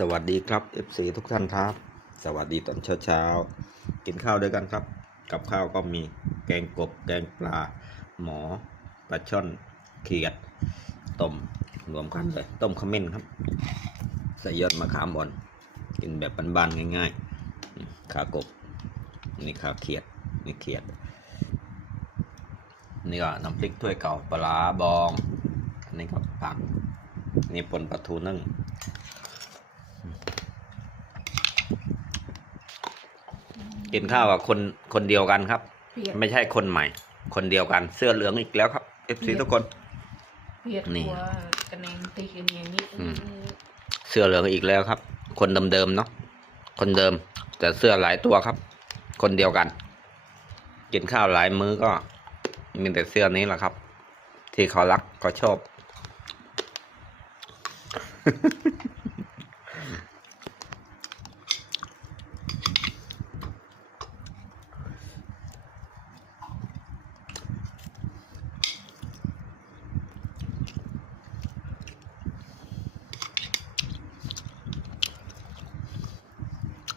สวัสดีครับ FC ทุกท่านครับ สวัสดีตอนเช้าๆ กินข้าวด้วยกันครับ กับข้าวก็มีแกงกบ แกงปลา หมอปลาช่อนเขียด ต้มรวมกันเลย ต้มขมิ้นครับ ใส่ยอดมะขามอ่อน กินแบบบ้านๆง่ายๆ ขากบ นี่ขาเขียด นี่เขียด นี่ก็น้ำพริกถ้วยเก่าปลาร้าบอง อันนี้ก็ผัก นี่ปนปลาทูนึ่ง กินข้าวกับคนคนเดียวกันครับเพียดไม่ใช่คนใหม่ คนเดียวกันเสื้อเหลืองอีกแล้วครับ FC ทุกคนเพียดนี่หัวกระแนงตีกันอย่างนี้อืม เสื้อเหลืองอีกแล้วครับ คนเดิมๆเนาะคนเดิมแต่เสื้อหลายตัวครับ คนเดียวกัน กินข้าวหลายมื้อก็มีแต่เสื้อนี้แหละครับ ที่เขารักเขาชอบ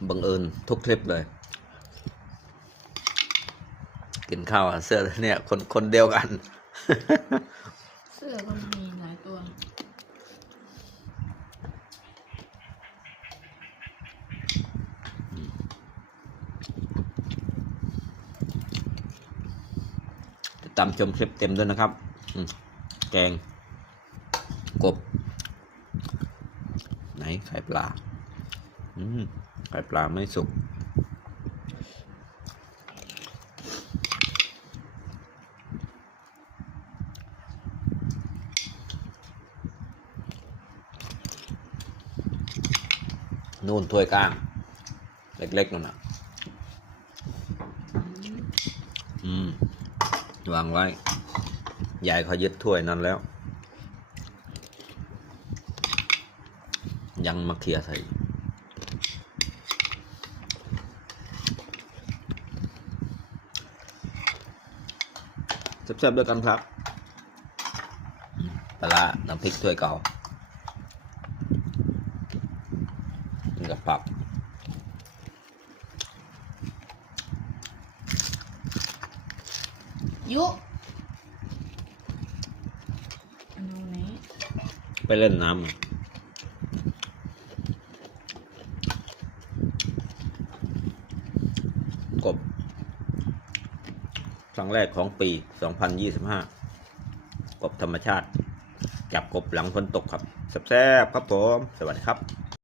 บังเอิญทุกคลิปเลย กินข้าวกับเสื้อเนี่ย คนคนเดียวกัน เสื้อก็มีหลายตัว ติดตามชมคลิปเต็มด้วยนะครับอืมแกง กบ ไหนไข่ปลา อืม ไข่ปลาไม่สุก นู่นถ้วยก้าง เล็กๆนั่นนะอืม วางไว้ ยายเขายึดถ้วยนั้นแล้ว ยังมาเคลียร์ใส่ แซ่บๆด้วยกันครับปลาร้าน้ำพริกถ้วยเก่านี่กับผักยุอันนี้ไปเล่นน้ำกบค รั้งแรกของปี 2025 กบธรรมชาติ จับกบหลังฝนตกครับแซ่บๆครับผม สวัสดีครับ